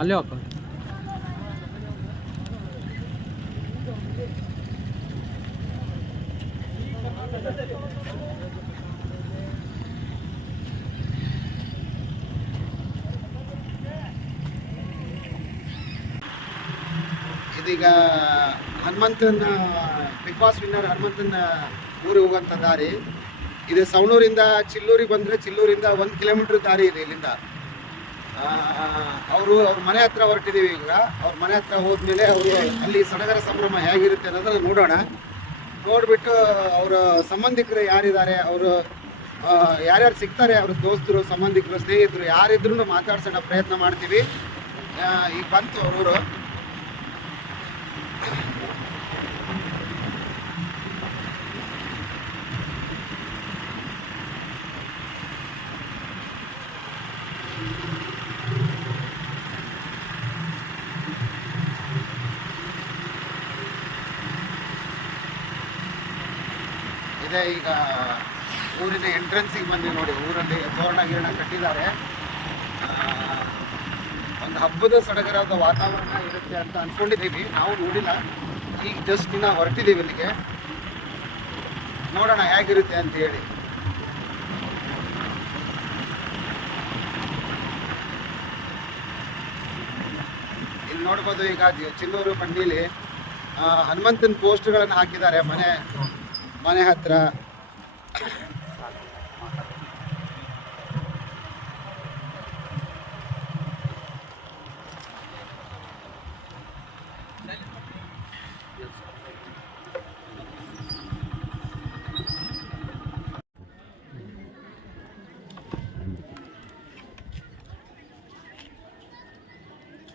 ಅಲ್ಲೇ ಹೋಗ ಇದೀಗ ಹನುಮಂತನ ಬಿಗ್ ಬಾಸ್ ವಿನ್ನರ್ ಹನುಮಂತನ ಊರಿಗೆ ಹೋಗುವಂಥ ದಾರಿ ಇದು. ಸವಣೂರಿಂದ ಚಿಲ್ಲೂರಿಗೆ ಬಂದರೆ ಚಿಲ್ಲೂರಿಂದ 1 ಕಿಲೋಮೀಟ್ರ್ ದಾರಿ ಇದೆ ಇಲ್ಲಿಂದ. ಅವ್ರ ಮನೆ ಹತ್ರ ಹೊರಟಿದ್ದೀವಿ ಈಗ. ಅವ್ರ ಮನೆ ಹತ್ರ ಹೋದ್ಮೇಲೆ ಅವರು ಅಲ್ಲಿ ಸಡಗರ ಸಂಭ್ರಮ ಹೇಗಿರುತ್ತೆ ಅನ್ನೋದನ್ನು ನೋಡೋಣ. ನೋಡಿಬಿಟ್ಟು ಅವರ ಸಂಬಂಧಿಕರು ಯಾರಿದ್ದಾರೆ, ಅವರು ಯಾರ್ಯಾರು ಸಿಗ್ತಾರೆ, ಅವ್ರ ದೋಸ್ತರು, ಸಂಬಂಧಿಕರು, ಸ್ನೇಹಿತರು ಯಾರಿದ್ರೂ ಮಾತಾಡ್ಸೋಣ ಪ್ರಯತ್ನ ಮಾಡ್ತೀವಿ. ಈಗ ಬಂತು ಅವರು. ಇದೇ ಈಗ ಊರಿನ ಎಂಟ್ರೆನ್ಸಿಗೆ ಬಂದು ನೋಡಿ. ಊರಲ್ಲಿ ತೋರಣ ಗಿರಣ ಕಟ್ಟಿದ್ದಾರೆ. ಒಂದು ಹಬ್ಬದ ಸಡಗರದ ವಾತಾವರಣ ಇರುತ್ತೆ ಅಂತ ಅಂದ್ಕೊಂಡಿದ್ದೀವಿ. ನಾವು ನೋಡಿಲ್ಲ, ಈಗ ಜಸ್ಟ್ ಇನ್ನು ಹೊರಟಿದ್ದೀವಿ ಇಲ್ಲಿಗೆ. ನೋಡೋಣ ಹೇಗಿರುತ್ತೆ ಅಂತ ಹೇಳಿ. ಇಲ್ಲಿ ನೋಡ್ಬೋದು ಈಗ ಚಿಲ್ಲೂರು ಬಂಡೀಲಿ ಹನುಮಂತನ ಪೋಸ್ಟ್ಗಳನ್ನು ಹಾಕಿದ್ದಾರೆ ಮನೆ ಹತ್ರ.